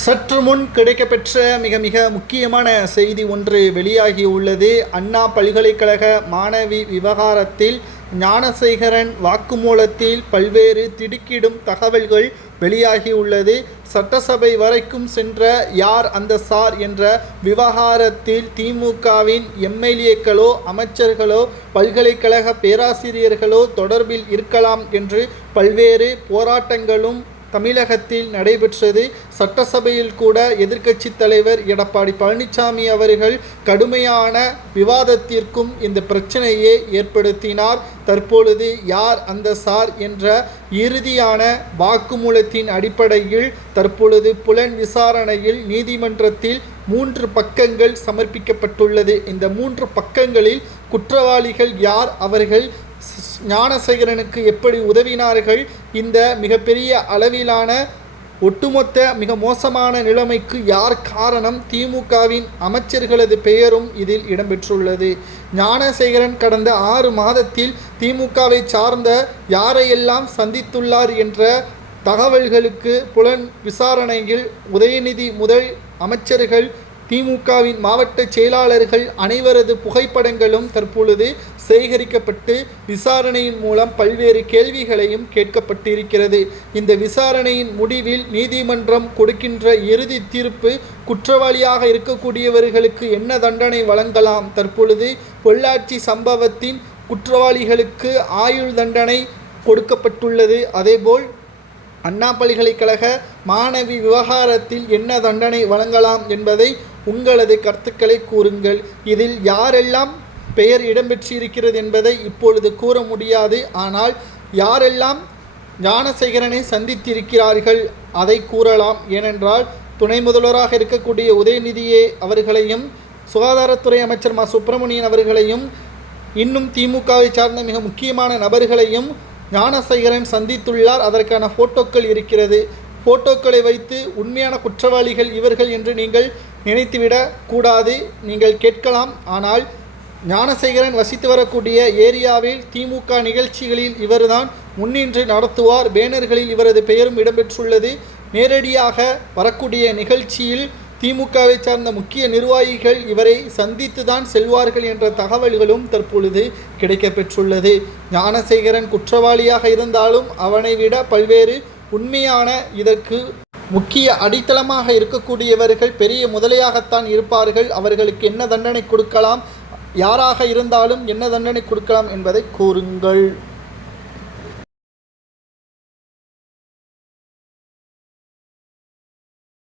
சற்று முன் கிடைக்கப்பெற்ற மிக மிக முக்கியமான செய்தி ஒன்று வெளியாகியுள்ளது. அண்ணா பல்கலைக்கழக மாணவி விவகாரத்தில் ஞானசேகரன் வாக்குமூலத்தில் பல்வேறு திடுக்கிடும் தகவல்கள் வெளியாகியுள்ளது. சட்டசபை வரைக்கும் சென்ற யார் அந்த சார் என்ற விவகாரத்தில் திமுகவின் எம்எல்ஏக்களோ அமைச்சர்களோ பல்கலைக்கழக பேராசிரியர்களோ தொடர்பில் இருக்கலாம் என்று பல்வேறு போராட்டங்களும் தமிழகத்தில் நடைபெற்றது. சட்டசபையில் கூட எதிர்க்கட்சி தலைவர் எடப்பாடி பழனிசாமி அவர்கள் கடுமையான விவாதத்திற்கும் இந்த பிரச்சனையை ஏற்படுத்தினார். தற்பொழுது யார் அந்த சார் என்ற இறுதியான வாக்குமூலத்தின் அடிப்படையில் தற்பொழுது புலன் விசாரணையில் நீதிமன்றத்தில் 3 பக்கங்கள் சமர்ப்பிக்கப்பட்டுள்ளது. இந்த 3 பக்கங்களில் குற்றவாளிகள் யார், அவர்கள் ஞானசேகரனுக்கு எப்படி உதவினார்கள், இந்த மிகப்பெரிய அளவிலான ஒட்டுமொத்த மிக மோசமான நிலைமைக்கு யார் காரணம், திமுகவின் அமைச்சர்களது பெயரும் இதில் இடம்பெற்றுள்ளது. ஞானசேகரன் கடந்த 6 மாதத்தில் திமுகவை சார்ந்த யாரையெல்லாம் சந்தித்துள்ளார் என்ற தகவல்களுக்கு புலன் விசாரணையில் உதயநிதி முதல் அமைச்சர்கள், திமுகவின் மாவட்ட செயலாளர்கள் அனைவரது புகைப்படங்களும் தற்பொழுது சேகரிக்கப்பட்டு விசாரணையின் மூலம் பல்வேறு கேள்விகளையும் கேட்கப்பட்டிருக்கிறது. இந்த விசாரணையின் முடிவில் நீதிமன்றம் கொடுக்கின்ற இறுதி தீர்ப்பு குற்றவாளியாக இருக்கக்கூடியவர்களுக்கு என்ன தண்டனை வழங்கலாம், தற்பொழுது பொள்ளாச்சி சம்பவத்தின் குற்றவாளிகளுக்கு ஆயுள் தண்டனை கொடுக்கப்பட்டுள்ளது. அதேபோல் அண்ணா பல்கலைக்கழக மாணவி விவகாரத்தில் என்ன தண்டனை வழங்கலாம் என்பதை உங்களது கருத்துக்களை கூறுங்கள். இதில் யாரெல்லாம் பெயர் இடம்பெற்றிருக்கிறது என்பதை இப்பொழுது கூற முடியாது. ஆனால் யாரெல்லாம் ஞானசேகரனை சந்தித்திருக்கிறார்கள் அதை கூறலாம். ஏனென்றால் துணை முதல்வராக இருக்கக்கூடிய உதயநிதியே அவர்களையும், சுகாதாரத்துறை அமைச்சர் மா சுப்பிரமணியன் அவர்களையும், இன்னும் திமுகவை சார்ந்த மிக முக்கியமான நபர்களையும் ஞானசேகரன் சந்தித்துள்ளார். அதற்கான ஃபோட்டோக்கள் இருக்கிறது. ஃபோட்டோக்களை வைத்து உண்மையான குற்றவாளிகள் இவர்கள் என்று நீங்கள் நினைத்துவிடக் கூடாது. நீங்கள் கேட்கலாம், ஆனால் ஞானசேகரன் வசித்து வரக்கூடிய ஏரியாவில் திமுக நிகழ்ச்சிகளில் இவர்தான் முன்னின்று நடத்துவார். பேனர்களில் இவரது பெயரும் இடம்பெற்றுள்ளது. நேரடியாக வரக்கூடிய நிகழ்ச்சியில் திமுகவை சார்ந்த முக்கிய நிர்வாகிகள் இவரை சந்தித்து தான் செல்வார்கள் என்ற தகவல்களும் தற்பொழுது கிடைக்கப்பெற்றுள்ளது. ஞானசேகரன் குற்றவாளியாக இருந்தாலும் அவனை விட பல்வேறு உண்மையான இதற்கு முக்கிய அடித்தளமாக இருக்கக்கூடியவர்கள் பெரிய முதலையாகத்தான் இருப்பார்கள். அவர்களுக்கு என்ன தண்டனை கொடுக்கலாம், யாராக இருந்தாலும் என்ன தண்டனை கொடுக்கலாம் என்பதை கூறுங்கள்.